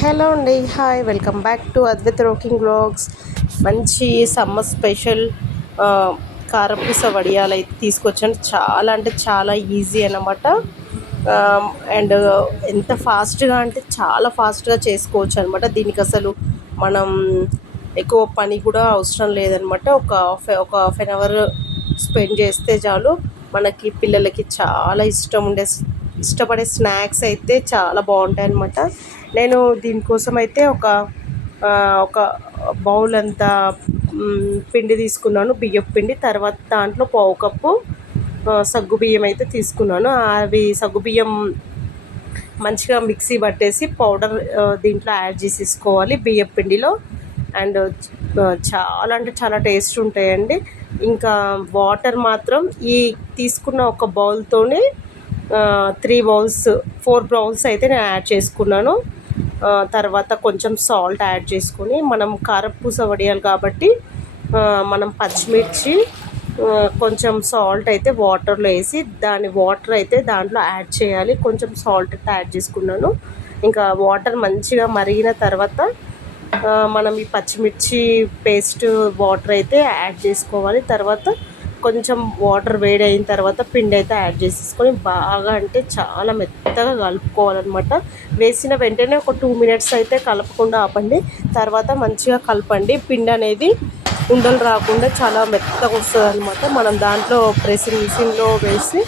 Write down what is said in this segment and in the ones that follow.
Hello అండి hi. Welcome back to Advith rocking vlogs మంచి summer special కారపూస వడియాలు అయితే తీసుకొచ్చాను. చాలా అంటే చాలా ఈజీ అనమాట అండ్ ఎంత ఫాస్ట్గా అంటే చాలా ఫాస్ట్గా చేసుకోవచ్చు అనమాట దీనికి అసలు మనం ఎక్కువ పని కూడా అవసరం లేదనమాట ఒక హాఫ్ ఒక హాఫ్ అన్ అవర్ స్పెండ్ చేస్తే చాలు. మనకి పిల్లలకి చాలా ఇష్టం ఉండే ఇష్టపడే స్నాక్స్ అయితే చాలా బాగుంటాయి అన్నమాట నేను దీనికోసం అయితే ఒక ఒక బౌల్ అంతా పిండి తీసుకున్నాను బియ్యం పిండి తర్వాత దాంట్లో పావు కప్పు సగ్గు బియ్యం అయితే తీసుకున్నాను. అవి సగ్గు బియ్యం మంచిగా మిక్సీ పట్టేసి పౌడర్ దీంట్లో యాడ్ చేసేసుకోవాలి బియ్యం పిండిలో. అండ్ చాలా అంటే చాలా టేస్ట్ ఉంటాయండి. ఇంకా వాటర్ మాత్రం ఈ తీసుకున్న ఒక బౌల్తోనే త్రీ బౌల్స్ ఫోర్ బౌల్స్ అయితే నేను యాడ్ చేసుకున్నాను. తర్వాత కొంచెం సాల్ట్ యాడ్ చేసుకొని మనం కారపూస వడియాలి కాబట్టి మనం పచ్చిమిర్చి కొంచెం సాల్ట్ అయితే వాటర్లో వేసి దాని వాటర్ అయితే దాంట్లో యాడ్ చేయాలి. కొంచెం సాల్ట్ అయితే యాడ్ చేసుకున్నాను. ఇంకా వాటర్ మంచిగా మరిగిన తర్వాత మనం ఈ పచ్చిమిర్చి పేస్ట్ వాటర్ అయితే యాడ్ చేసుకోవాలి. తర్వాత కొంచెం వాటర్ వేడి అయిన తర్వాత పిండి అయితే యాడ్ చేసేసుకొని బాగా అంటే చాలా మెత్తగా కలుపుకోవాలన్నమాట. వేసిన వెంటనే ఒక టూ మినిట్స్ అయితే కలపకుండా ఆపండి. తర్వాత మంచిగా కలపండి. పిండి అనేది ఉండలు రాకుండా చాలా మెత్తగా వస్తుంది అనమాట మనం దాంట్లో ప్రెసింగ్ మిషన్లో వేసి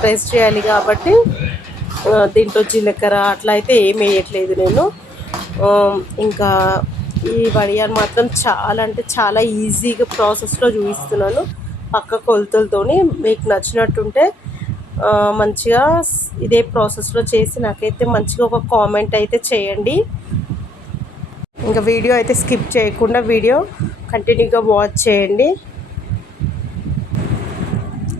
ప్రెస్ చేయాలి కాబట్టి దీంట్లో జీలకర్ర అట్లా అయితే ఏం వేయట్లేదు నేను. ఇంకా ఈ వడియాలు మాత్రం చాలా అంటే చాలా ఈజీగా ప్రాసెస్లో చూపిస్తున్నాను. పక్క కొలతలతోని మీకు నచ్చినట్టుంటే మంచిగా ఇదే ప్రాసెస్లో చేసి నాకైతే మంచిగా ఒక కామెంట్ అయితే చేయండి. ఇంకా వీడియో అయితే స్కిప్ చేయకుండా వీడియో కంటిన్యూగా వాచ్ చేయండి.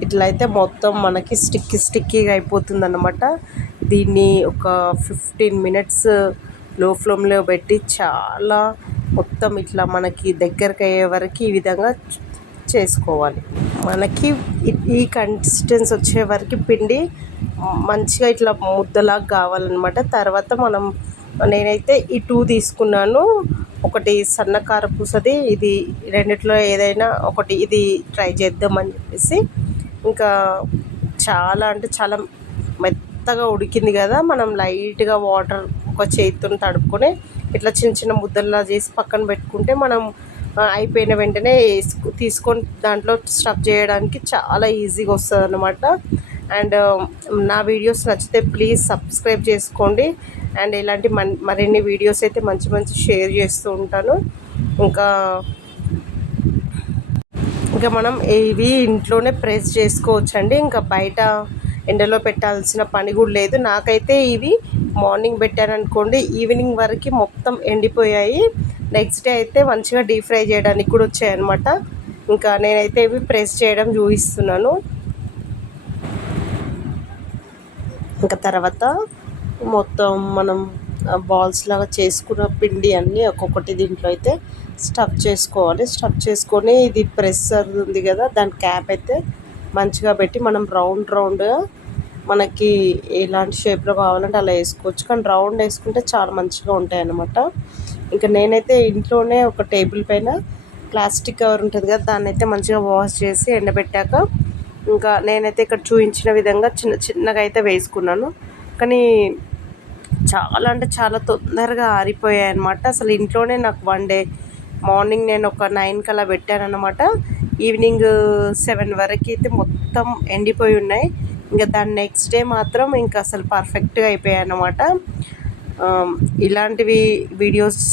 ఇట్లా అయితే మొత్తం మనకి స్టిక్కీ స్టిక్కీగా అయిపోతుంది అన్నమాట దీన్ని ఒక ఫిఫ్టీన్ మినిట్స్లో ఫ్లేమ్లో పెట్టి చాలా మొత్తం ఇట్లా మనకి దగ్గరకు అయ్యే వరకు ఈ విధంగా చేసుకోవాలి. మనకి ఈ కన్సిస్టెన్స్ వచ్చే వరకు పిండి మంచిగా ఇట్లా ముద్దలాగా కావాలన్నమాట. తర్వాత మనం నేనైతే ఈ టూ తీసుకున్నాను. ఒకటి సన్నకార పూసది ఇది రెండిట్లో ఏదైనా ఒకటి ఇది ట్రై చేద్దామని చెప్పేసి ఇంకా చాలా అంటే చాలా మెత్తగా ఉడికింది కదా మనం లైట్గా వాటర్ ఒక చేతితో తడుపుకొని ఇట్లా చిన్న చిన్న ముద్దల్లా చేసి పక్కన పెట్టుకుంటే మనం అయిపోయిన వెంటనే తీసుకొని దాంట్లో స్టఫ్ చేయడానికి చాలా ఈజీగా వస్తుంది అన్నమాట అండ్ నా వీడియోస్ నచ్చితే ప్లీజ్ సబ్స్క్రైబ్ చేసుకోండి. అండ్ ఇలాంటి మన్ మరిన్ని వీడియోస్ అయితే మంచి మంచి షేర్ చేస్తూ ఉంటాను. ఇంకా ఇంకా మనం ఇవి ఇంట్లోనే ప్రెస్ చేసుకోవచ్చండి. ఇంకా బయట ఎండలో పెట్టాల్సిన పని కూడా లేదు. నాకైతే ఇవి మార్నింగ్ పెట్టాను అనుకోండి ఈవినింగ్ వరకు మొత్తం ఎండిపోయాయి. నెక్స్ట్ డే అయితే మంచిగా డీప్ ఫ్రై చేయడానికి కూడా వచ్చాయన్నమాట. ఇంకా నేనైతే ఇవి ప్రెస్ చేయడం చూపిస్తున్నాను. ఇంకా తర్వాత మొత్తం మనం బాల్స్ లాగా చేసుకున్న పిండి అన్నీ ఒక్కొక్కటి దీంట్లో అయితే స్టఫ్ చేసుకోవాలి. స్టఫ్ చేసుకొని ఇది ప్రెస్సర్ ఉంది కదా దాని క్యాప్ అయితే మంచిగా పెట్టి మనం రౌండ్ రౌండ్గా మనకి ఎలాంటి షేప్లో కావాలంటే అలా వేసుకోవచ్చు. కానీ రౌండ్ వేసుకుంటే చాలా మంచిగా ఉంటాయి అన్నమాట ఇంకా నేనైతే ఇంట్లోనే ఒక టేబుల్ పైన ప్లాస్టిక్ కవర్ ఉంటుంది కదా దాన్ని అయితే మంచిగా వాష్ చేసి ఎండబెట్టాక ఇంకా నేనైతే ఇక్కడ చూపించిన విధంగా చిన్న చిన్నగా అయితే వేసుకున్నాను. కానీ చాలా అంటే చాలా తొందరగా ఆరిపోయాయి అనమాట అసలు ఇంట్లోనే నాకు వన్ డే మార్నింగ్ నేను ఒక నైన్కి అలా పెట్టాను అనమాట ఈవినింగ్ సెవెన్ వరకు అయితే మొత్తం ఎండిపోయి ఉన్నాయి. ఇంకా దాని నెక్స్ట్ డే మాత్రం ఇంకా అసలు పర్ఫెక్ట్గా అయిపోయాయి అనమాట ఇలాంటివి వీడియోస్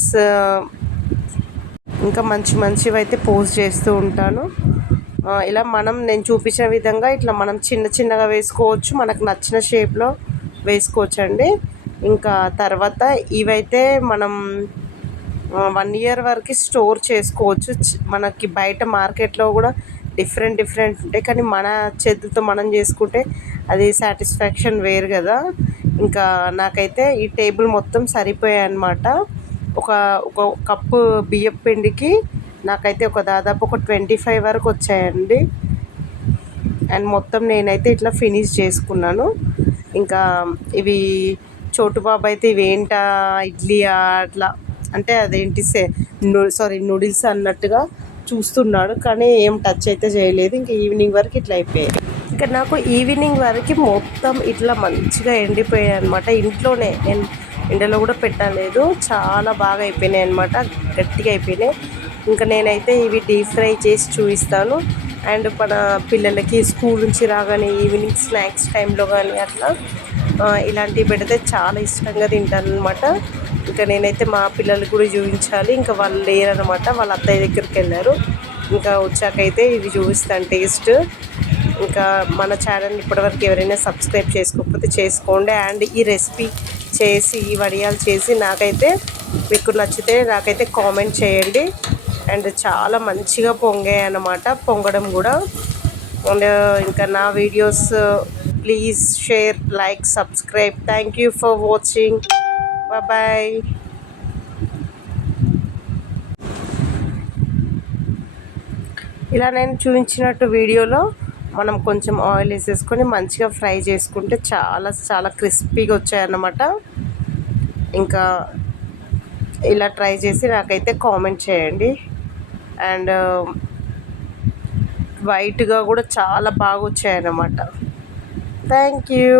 ఇంకా మంచి మంచివి అయితే పోస్ట్ చేస్తూ ఉంటాను. ఇలా మనం నేను చూపించిన విధంగా ఇట్లా మనం చిన్న చిన్నగా వేసుకోవచ్చు. మనకు నచ్చిన షేప్లో వేసుకోవచ్చు అండి ఇంకా తర్వాత ఇవైతే మనం వన్ ఇయర్ వరకు స్టోర్ చేసుకోవచ్చు. మనకి బయట మార్కెట్లో కూడా డిఫరెంట్ డిఫరెంట్ ఉంటాయి. కానీ మన చేతులతో మనం చేసుకుంటే అది సాటిస్ఫాక్షన్ వేరు కదా. ఇంకా నాకైతే ఈ టేబుల్ మొత్తం సరిపోయాయి అనమాట ఒక ఒక కప్పు బియ్యం పిండికి నాకైతే ఒక దాదాపు ఒక ట్వంటీ ఫైవ్ వరకు వచ్చాయండి. అండ్ మొత్తం నేనైతే ఇట్లా ఫినిష్ చేసుకున్నాను. ఇంకా ఇవి చోటు బాబు అయితే ఇవేంటా ఇడ్లీయా అట్లా. అంటే అదేంటి సే సారీ నూడిల్స్ అన్నట్టుగా చూస్తున్నాడు కానీ ఏం టచ్ అయితే చేయలేదు. ఇంకా ఈవినింగ్ వరకు ఇట్లా అయిపోయాయి. ఇంకా నాకు ఈవినింగ్ వరకు మొత్తం ఇట్లా మంచిగా ఎండిపోయాయి అనమాట ఇంట్లోనే నేను ఎండలో కూడా పెట్టలేదు. చాలా బాగా అయిపోయినాయి అనమాట గట్టిగా అయిపోయినాయి. ఇంకా నేనైతే ఇవి డీప్ ఫ్రై చేసి చూపిస్తాను. అండ్ మన పిల్లలకి స్కూల్ నుంచి రాగానే ఈవినింగ్ స్నాక్స్ టైంలో కానీ అట్లా ఇలాంటివి పెడితే చాలా ఇష్టంగా తింటాను అనమాట ఇంకా నేనైతే మా పిల్లలు కూడా చూపించాలి. ఇంకా వాళ్ళు లేరనమాట వాళ్ళ అత్తయ్య దగ్గరికి వెళ్ళారు. ఇంకా వచ్చాకైతే ఇవి చూపిస్తాను టేస్ట్. ఇంకా మన ఛానల్ ఇప్పటివరకు ఎవరైనా సబ్స్క్రైబ్ చేసుకోకపోతే చేసుకోండి. అండ్ ఈ రెసిపీ చేసి ఈ వడియాలు చేసి నాకైతే మీకు నచ్చితే నాకైతే కామెంట్ చేయండి. అండ్ చాలా మంచిగా పొంగాయి అన్నమాట పొంగడం కూడా. అండ్ ఇంకా నా videos please share like subscribe thank you for watching bye ఇలా నేను చూపించినట్టు వీడియోలో మనం కొంచెం ఆయిల్ వేసేసుకొని మంచిగా ఫ్రై చేసుకుంటే చాలా చాలా క్రిస్పీగా వచ్చాయన్నమాట. ఇంకా ఇలా ట్రై చేసి నాకైతే కామెంట్ చేయండి. అండ్ uh, వైట్గా కూడా చాలా బాగా వచ్చాయన్నమాట. Thank you